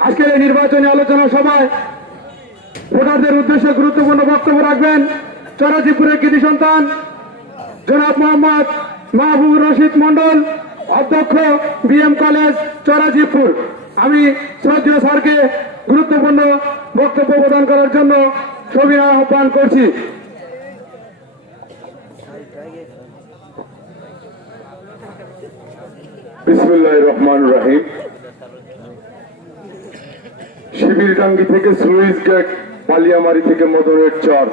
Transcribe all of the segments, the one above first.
আজকের এই নির্বাচনী আলোচনা সভায় ভোটারদের উদ্দেশ্যে গুরুত্বপূর্ণ বক্তব্য রাখবেন চরাজিপুরের কৃতি সন্তান জনাব মোহাম্মদ মাহবুবুর রশিদ মন্ডল, অধ্যক্ষ বিএম কলেজ চরাজিপুর। আমি শ্রদ্ধেয় স্যারকে গুরুত্বপূর্ণ বক্তব্য প্রদান করার জন্য সবিনয় আহ্বান করছি। বিসমিল্লাহির রহমানির রহিম। শিবিরটাঙ্গি থেকে সুইচ গেট, পালিয়ামারি থেকে মদনের চর,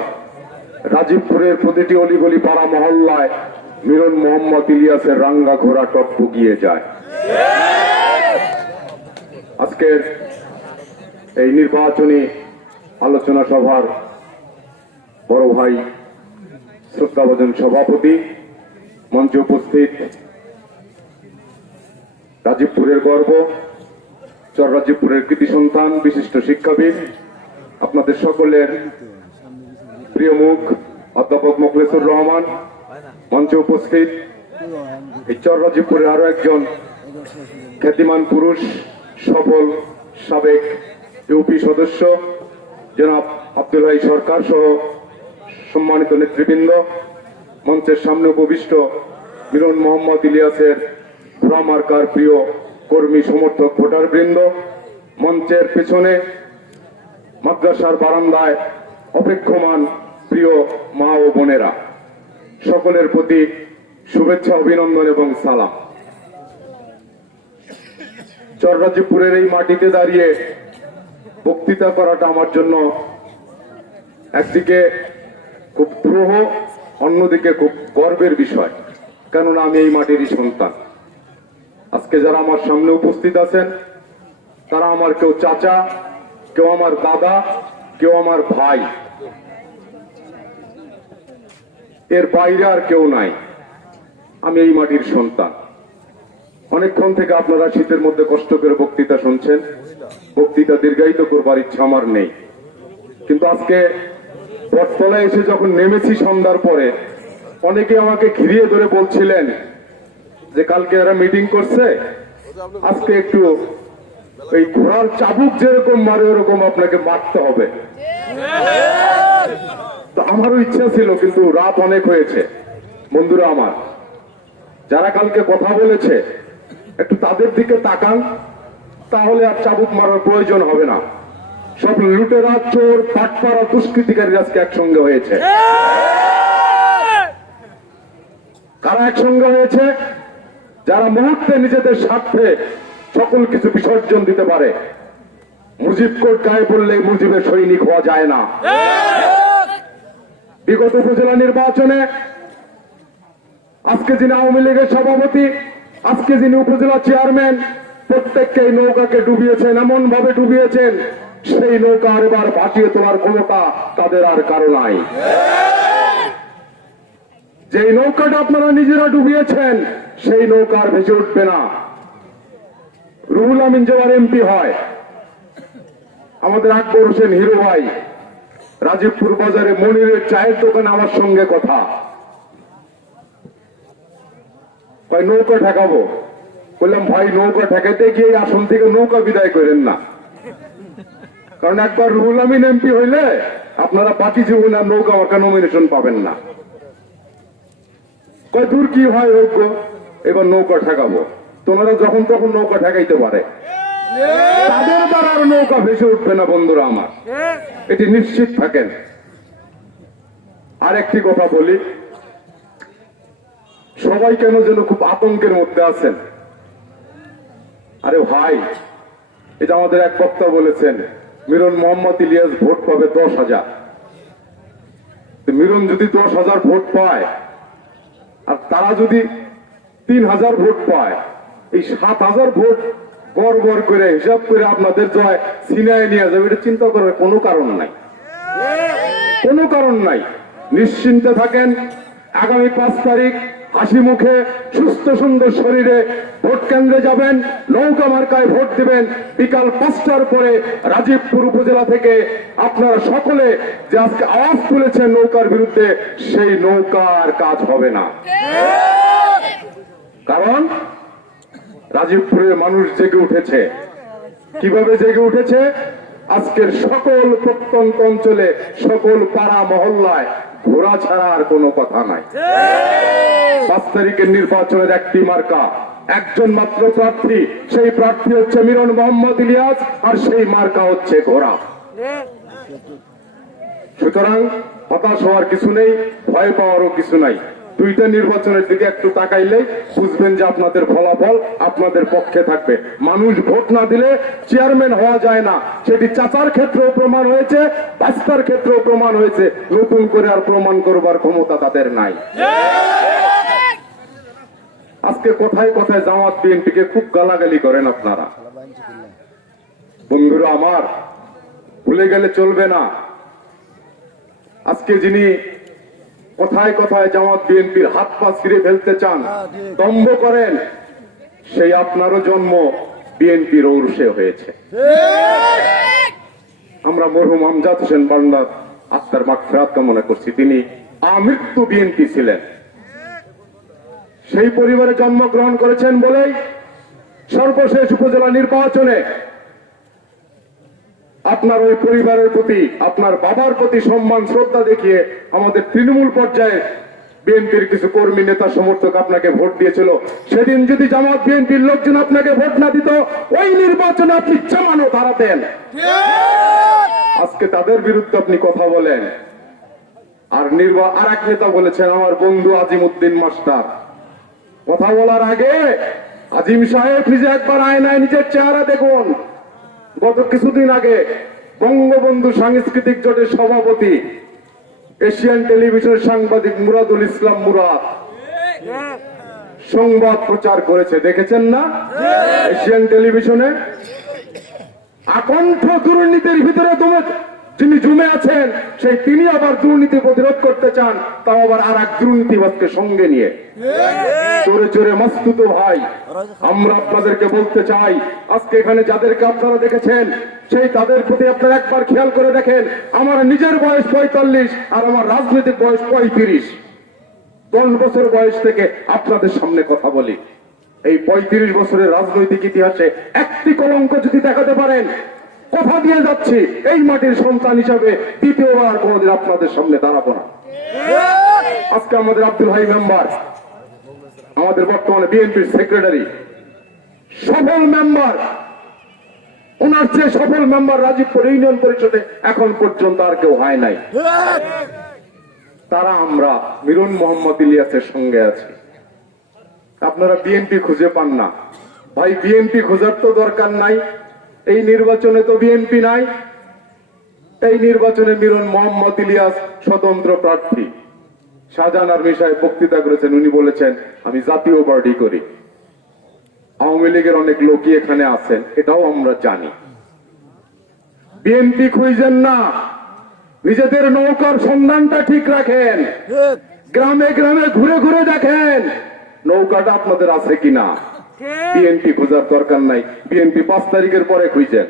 রাজীবপুরের প্রতিটি অলিগলি পাড়া মহল্লায় মিরন মোহাম্মদ ইলিয়াসের রাঙ্গা ঘোড়া টপ্পু গিয়ে যায়। আজকের এই নির্বাচনী আলোচনা সভার বড় ভাই শ্রদ্ধাভাজন সভাপতি, মঞ্চে উপস্থিত রাজীবপুরের গর্ব, চর রাজীবপুরের কৃতি সন্তান, বিশিষ্ট শিক্ষাবিদ, আপনাদের সকলের প্রিয় মুখ অধ্যাপক মোখলেসুর রহমান, মঞ্চে উপস্থিত এই চর রাজীবপুরের আরো একজন খ্যাতিমান পুরুষ, সফল সাবেক ইউপি সদস্য জনাব আব্দুল হাই সরকার সহ সম্মানিত নেতৃবৃন্দ, মঞ্চের সামনে উপবিষ্ট মিরন মোহাম্মদ ইলিয়াসের ঘোড়া মার্কার প্রিয় কর্মী সমর্থক ভোটার বৃন্দ, মঞ্চের পেছনে মাদ্রাসার বারান্দায় অপেক্ষমান প্রিয় মা ও বোনেরা, সকলের প্রতি শুভেচ্ছা, অভিনন্দন এবং সালাম। চর রাজীবপুরের এই মাটিতে দাঁড়িয়ে বক্তৃতা করাটা আমার জন্য একদিকে খুব দ্রোহ, অন্যদিকে খুব গর্বের বিষয়, কেননা আমি এই মাটিরই সন্তান। আজকে যারা আমার সামনে উপস্থিত আছেন তারা আমার কেউ চাচা, কেউ আমার দাদা, কেউ আমার ভাই, এর বাইরে আর কেউ নাই। আমি এই মাটির সন্তান। অনেকক্ষণ থেকে আপনারা শীতের মধ্যে কষ্ট করে বক্তৃতা শুনছেন, বক্তৃতা দীর্ঘায়িত করবার ইচ্ছা আমার নেই, কিন্তু আজকে বটতলায় এসে যখন নেমেছি সন্ধ্যার পরে, অনেকে আমাকে ঘিরিয়ে ধরে বলছিলেন যে কালকে এরা মিটিং করছে, আজকে একটু এই ঘোড়ার চাবুক যেরকম মারে ওরকম আপনাকে মারতে হবে। তো আমারও ইচ্ছা ছিল, কিন্তু রাত অনেক হয়েছে। বন্ধুরা আমার, যারা কালকে কথা বলেছে একটু তাদের দিকে তাকান, তাহলে আর চাবুক মারার প্রয়োজন হবে না। সব লুটেরা, চোর, পাটপাড়া, দুষ্কৃতিকারী আজকে একসঙ্গে হয়েছে। কারা একসঙ্গে হয়েছে? যারা মুহূর্তে নিজেদের স্বার্থে সকল কিছু বিসর্জন দিতে পারে। মুজিব কোট গায়ে পড়লে মুজিবের সৈনিক হওয়া যায় না। বিগত উপজেলা নির্বাচনে আজকে যিনি আওয়ামী লীগের সভাপতি, আজকে যিনি উপজেলা চেয়ারম্যান, প্রত্যেককে এই নৌকাকে ডুবিয়েছেন, এমন ভাবে ডুবিয়েছেন সেই নৌকা আর এবার ভাসিয়ে তোলার ক্ষমতা তাদের আর কারো নাই। যে নৌকাটা আপনারা নিজেরা ডুবিয়েছেন সেই নৌকা আর ভেসে উঠবে না। রুহুল আমিন জওয়ার এমপি হয়, আমাদের আকবর হোসেন হিরো ভাই রাজীবপুর বাজারে মনিরের চায়ের দোকানে আমার সঙ্গে কথা, ভাই নৌকা ঠেকাবো। বললাম ভাই নৌকা ঠেকাইতে গিয়ে আসন থেকে নৌকা বিদায় করেন না, কারণ একবার রুহুল আমিন এমপি হইলে আপনারা বাকি জীবনে আর নৌকা মার্কা নমিনেশন পাবেন না। কয় দূর কি হয় হোক, এবার নৌকা ঠেকাবো। তোমরা যখন তখন নৌকা ঠেকাইতে পারে, তাদের দ্বারা আর নৌকা ভেসে উঠবে না। বন্ধুরা আমার, এটি নিশ্চিত থাকেন। আর একটি কথা বলি, সবাই কেন যেন খুব আতঙ্কের মধ্যে আছেন। আরে ভাই, এটা আমাদের এক বক্তা বলেছেন মিরন মোহাম্মদ ইলিয়াস ভোট পাবে 10,000। মিরন যদি 10,000 ভোট পায় আর তারা যদি 3,000 ভোট পায়, এই 7,000 ভোট গড় গড় করে হিসাব করে আপনাদের জয় ছিনায় নিয়ে যাবে, এটা চিন্তা করার কোনো কারণ নাই, কোনো কারণ নাই। নিশ্চিন্তে থাকেন। আগামী 5 তারিখ হাসি মুখে সুস্থ সুন্দর শরীরে ভোট কেন্দ্রে যাবেন, নৌকা মার্কায় ভোট দিবেন। বিকাল 5টার পরে রাজীবপুর উপজেলা থেকে আপনারা সকলে যে আজকে আওয়াজ তুলেছেন নৌকার বিরুদ্ধে, সেই নৌকার কাজ হবে না। কারণ রাজীবপুরের মানুষ জেগে উঠেছে। কিভাবে জেগে উঠেছে? আজকের সকল প্রত্যন্ত অঞ্চলে, সকল পাড়া মহল্লায় ঘোড়া ছাড়া আর কোনো কথা নাই। 5 তারিখের নির্বাচনের একটি মার্কা, একজন মাত্র প্রার্থী, সেই প্রার্থী হচ্ছে মিরন মোহাম্মদ ইলিয়াস, আর সেই মার্কা হচ্ছে ঘোড়া। সুতরাং হতাশ হওয়ার কিছু নেই, ভয় পাওয়ারও কিছু নাই। দুইটা নির্বাচনের দিকে একটু তাকাইলেই বুঝবেন যে আপনাদের ফলাফল আপনাদের পক্ষে থাকবে। মানুষ ভোট না দিলে চেয়ারম্যান হওয়া যায় না, সেটি চাচার ক্ষেত্রেও প্রমাণ হয়েছে, বাস্তার ক্ষেত্রেও প্রমাণ হয়েছে। নতুন করে আর প্রমাণ করবার ক্ষমতা তাদের নাই। আজকে কোথায় কোথায় জামাত বিএনপিকে খুব গালাগালি করেন আপনারা। বন্ধুরা আমার, ভুলে গেলে চলবে না, আজকে যিনি কোথায় কোথায় জামাত বিএনপির হাত পা ছিঁড়ে ফেলতে চান, দম্ভ করেন, সেই আপনারও জন্ম বিএনপির ঔরসে হয়েছে। আমরা মরহুম আমজাদ হোসেন বান্দার আত্মার মাগফিরাত কামনা করছি। তিনি আমৃত্যু বিএনপি ছিলেন, সেই পরিবারে জন্মগ্রহণ করেছেন বলেই সর্বশেষ উপজেলা নির্বাচনে আপনার ওই পরিবারের প্রতি, আপনার বাবার প্রতি সম্মান শ্রদ্ধা দেখিয়ে আমাদের তৃণমূল পর্যায়ে বিএনপির কিছু কর্মী নেতা সমর্থক আপনাকে ভোট দিয়েছিল। সেদিন যদি জামাত বিএনপির লোকজন আপনাকে ভোট না দিত, ওই নির্বাচনে আপনি জামানো দাঁড়াতেন। আজকে তাদের বিরুদ্ধে আপনি কথা বলেন। আর এক নেতা বলেছেন, আমার বন্ধু আজিম উদ্দিন মাস্টার, কথা বলার আগে আজিম সাহেব নিজে একবার আয়নায় নিজের চেহারা দেখুন। গত কিছুদিন আগে বঙ্গবন্ধু সাংস্কৃতিক জোটের সভাপতি, এশিয়ান টেলিভিশনের সাংবাদিক মুরাদুল ইসলাম মুরাদ সংবাদ প্রচার করেছে, দেখেছেন না? এশিয়ান টেলিভিশনে আকণ্ঠ দুর্নীতির ভিতরে যিনি জমে আছেন, সেই তিনি আবার দুর্নীতি প্রতিরোধ করতে চান, তাও আবার আর এক দুর্নীতিবাদকে সঙ্গে নিয়ে। চোরে চোরে মস্তুত ভাই, আমরা আপনাদেরকে বলতে চাই, আজকে এখানে যাদেরকে আপনারা দেখেছেন, সেই তাদের প্রতি আপনারা একবার খেয়াল করে দেখেন। আমার নিজের বয়স 45 আর আমার রাজনৈতিক বয়স 35। 10 বছর বয়স থেকে আপনাদের সামনে কথা বলি। এই 35 বছরের রাজনৈতিক ইতিহাসে একটি কলঙ্ক যদি দেখাতে পারেন, কথা দিয়ে যাচ্ছি, এই মাটির সন্তান হিসাবে দ্বিতীয়বার কোনদিন আপনাদের সামনে দাঁড়াবো না। আজকে আমাদের আব্দুল হাই মেম্বার, আমাদের বর্তমানে বিএনপির সেক্রেটারি, সফল মেম্বার, ওনার চেয়ে সফল মেম্বার রাজীবপুর ইউনিয়ন পরিষদে এখন পর্যন্ত আর কেউ হয় নাই। তারা আমরা মিরন মোহাম্মদ ইলিয়াসের সঙ্গে আছি। আপনারা বিএনপি খুঁজে পান না। ভাই, বিএনপি খোঁজার তো দরকার নাই, এই নির্বাচনে তো বিএনপি নাই। এই নির্বাচনে মিরন মোহাম্মদ ইলিয়াস স্বতন্ত্র প্রার্থী। শাহজাহান আর্মি সাহেব বক্তৃতা করেছেন, উনি বলেছেন আমি জাতীয় পার্টি করি। আওয়ামী লীগের অনেক লোকই এখানে আছেন, এটাও আমরা জানি। বিএনপি খুঁজেন না, নিজেদের নৌকার সন্ধানটা ঠিক রাখেন, গ্রামে গ্রামে ঘুরে ঘুরে দেখেন নৌকাটা আপনাদের আছে কিনা। বিএনপি খোঁজার দরকার নাই, বিএনপি 5 তারিখের পরে খুঁজেন।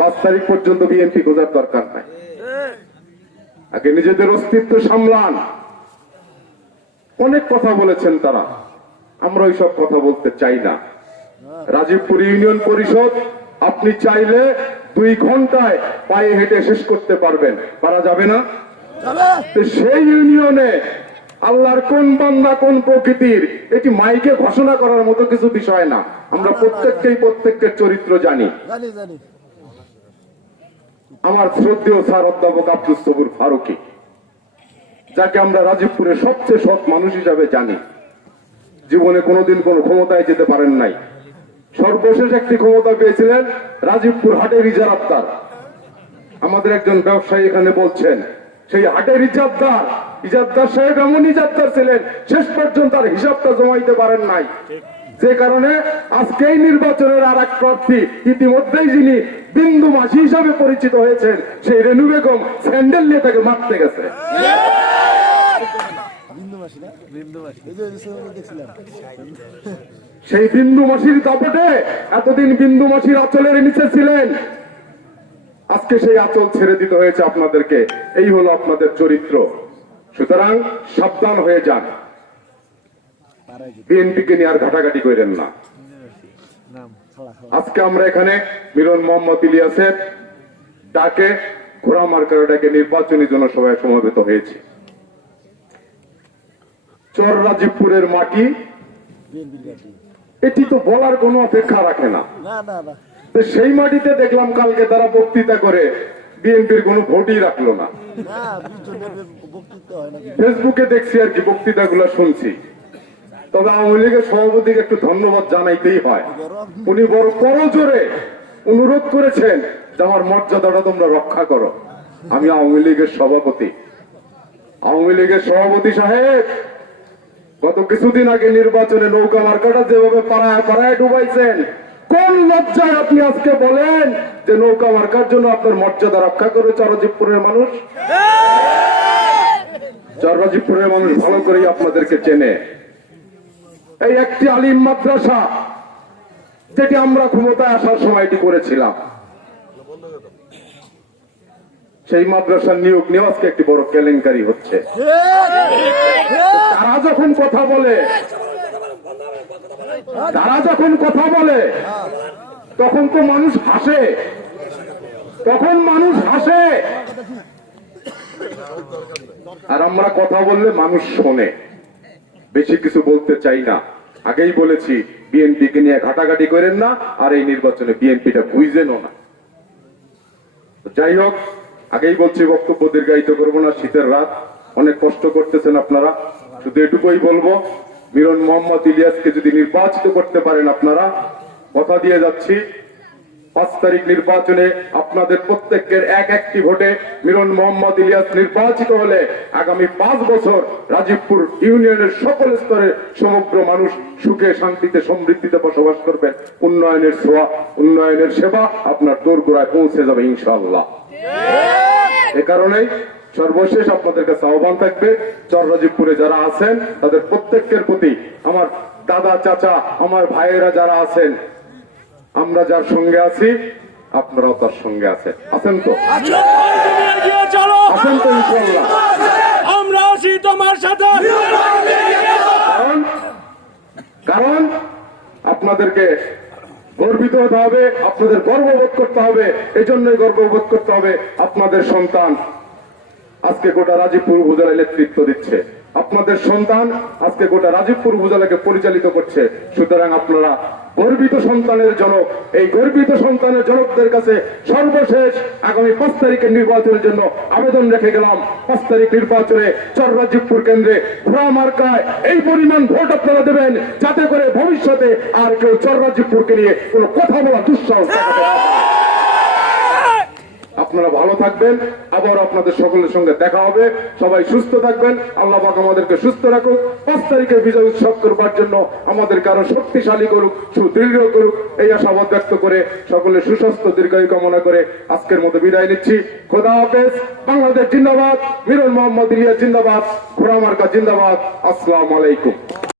5 তারিখ পর্যন্ত বিএনপি খোঁজার দরকার নাই, আগে নিজেদের অস্তিত্ব সামলান। অনেক কথা বলেছেন তারা, আমরা ওইসব কথা বলতে চাই না। রাজীবপুর ইউনিয়ন পরিষদ আপনি চাইলে 2 ঘন্টায় পায়ে হেঁটে শেষ করতে পারবেন, পারা যাবে না? সেই ইউনিয়নে আল্লাহর কোন বান্দা কোন প্রকৃতির, এটি মাইকে ঘোষণা করার মতো কিছু বিষয় না। আমরা প্রত্যেকের চরিত্র জানি। আমার শ্রদ্ধেয় স্যার অধ্যাপক আব্দুস সবুর ফারুকী, যাকে আমরা রাজীবপুরের সবচেয়ে সৎ মানুষ হিসাবে জানি, জীবনে কোনোদিন কোনো ক্ষমতায় যেতে পারেন নাই। সর্বশেষ একটি ক্ষমতা পেয়েছিলেন রাজীবপুর হাটের ইজারাদার। আমাদের একজন ব্যবসায়ী এখানে বলছেন, সেই হাটের ইজারাদার সাহেব এমন ইজারাদার ছিলেন, শেষ পর্যন্ত তার হিসাবটা জমাইতে পারেন নাই। যে কারণে আজকে এই নির্বাচনের আর এক প্রার্থী, ইতিমধ্যেই যিনি বিন্দু মাসি হিসাবে পরিচিত হয়েছেন, সেই রেনু বেগম স্যান্ডেল নিয়ে তাকে মারতে গেছে। সেই বিন্দু মাসির দাপটে এতদিন বিন্দু মাসির আঁচলের নিচে ছিলেন, আজকে সেই আঁচল ছেড়ে দিতে হয়েছে আপনাদেরকে। এই হলো আপনাদের চরিত্র। সুতরাং সাবধান হয়ে যান, বিএনপিকে নিয়ে আর ঘাটাঘাটি করেন না। আজকে আমরা এখানে মিলন মোহাম্মদ ইলিয়াসের ডাকে ঘোড়া মার্কার ডাকে নির্বাচনী জনসভায় সমবেত হয়েছে। চর রাজীবপুরের মাটি এটি তো বলার কোনো অপেক্ষা রাখে না। তো সেই মাটিতে দেখলাম কালকে তারা বক্তৃতা করে বিএনপির কোনো ভোটই রাখলো না। ফেসবুকে দেখছি আর কি বক্তৃতাগুলো শুনছি। তবে আওয়ামী লীগের সভাপতিকে একটু ধন্যবাদ জানাইতেই হয়। উনি বড় করজোরে অনুরোধ করেছেন যে আমার মর্যাদাটা তোমরা রক্ষা করো। আমি আওয়ামী লীগের সভাপতি, আওয়ামী লীগের সভাপতি সাহেব গত কিছুদিন আগে নির্বাচনে নৌকা মার্কাটা যেভাবে পাড়ায় পাড়ায় ডুবাইছেন, কোন লজ্জায় আপনি আজকে বলেন যে নৌকা মার্কার জন্য আপনার মর্যাদা রক্ষা করে চররাজীবপুরের মানুষ? চররাজীবপুরের মানুষ ভালো করেই আপনাদেরকে চেনে। এই একটি আলিম মাদ্রাসা যেটি আমরা ক্ষমতায় আসার সময় এটি করেছিলাম, সেই মাদ্রাসার নিয়োগ নিয়ে আজকে একটি বড় কেলেঙ্কারি হচ্ছে। তারা যখন কথা বলে তখন তো মানুষ হাসে, আর আমরা কথা বললে মানুষ শোনে। বেশি কিছু বলতে চাই না। আগেই বলেছি বিএনপিকে নিয়ে ঘাটাঘাটি করেন না, আর এই নির্বাচনে বিএনপিটা বুঝেনও না। যাই হোক, আগেই বলছি বক্তব্য দীর্ঘায়িত করবো না। শীতের রাত, অনেক কষ্ট করতেছেন আপনারা। শুধু এটুকুই বলবো, মিলন মোহাম্মদ ইলিয়াসকে যদি নির্বাচিত করতে পারেন আপনারা, কথা দিয়ে যাচ্ছি 5 তারিখ নির্বাচনে আপনাদের প্রত্যেকের একটি ভোটে মিলন মোহাম্মদ ইলিয়াস নির্বাচিত হলে আগামী 5 বছর রাজীবপুর ইউনিয়নের সকল স্তরের সমগ্র মানুষ সুখে শান্তিতে সমৃদ্ধিতে বসবাস করবেন। উন্নয়নের ছোঁয়া, উন্নয়নের সেবা আপনার দোরগোড়ায় পৌঁছে যাবে ইনশাআল্লাহ। এ কারণেই সর্বশেষ আপনাদের কাছে আহ্বান থাকবে, চররাজীবপুরে যারা আছেন তাদের প্রত্যেকের প্রতি, আমার দাদা চাচা আমার ভাইয়েরা যারা আছেন, আমরা যার সঙ্গে আছি আপনারাও তার সঙ্গে আছেন তো? আছেন তো ইনশাআল্লাহ? আমরা আছি তোমার সাথে। কারণ আপনাদেরকে গর্বিত হতে হবে, আপনাদের গর্ববোধ করতে হবে। এই জন্যই গর্ববোধ করতে হবে, আপনাদের সন্তান আজকে গোটা রাজীবপুর উপজেলায় নেতৃত্ব দিচ্ছে, আপনাদের সন্তান আজকে গোটা রাজীবপুর উপজেলাকে পরিচালিত করছে। সুতরাং আপনারা গর্বিত সন্তানের জনক। এই গর্বিত সন্তানের জনকদের কাছে সর্বশেষ আগামী 5 তারিখের নির্বাচনের জন্য আবেদন রেখে গেলাম। 5 তারিখ নির্বাচনে চররাজীবপুর কেন্দ্রে ঘোড়া মার্কায় এই পরিমাণ ভোট আপনারা দেবেন, যাতে করে ভবিষ্যতে আর কেউ চররাজীবপুরকে নিয়ে কোনো কথা বলা দুঃসাহস দেখাতে না পারে। আপনারা ভালো থাকবেন, আবার আপনাদের সকলের সঙ্গে দেখা হবে। সবাই সুস্থ থাকবেন, আল্লাহ পাক আমাদেরকে সুস্থ রাখুক। 5 তারিখে বিজয় উৎসব করবার জন্য আমাদেরকে আরো শক্তিশালী করুক, সুদৃঢ় করুক, এই আশাবাদ ব্যক্ত করে সকলের সুস্বাস্থ্য দীর্ঘায়ু কামনা করে আজকের মতো বিদায় নিচ্ছি। খোদা হাফেজ। বাংলাদেশ জিন্দাবাদ, মিলন মোহাম্মদ ইলিয়াস জিন্দাবাদ, ঘোড়া মার্কা জিন্দাবাদ। আসসালামু আলাইকুম।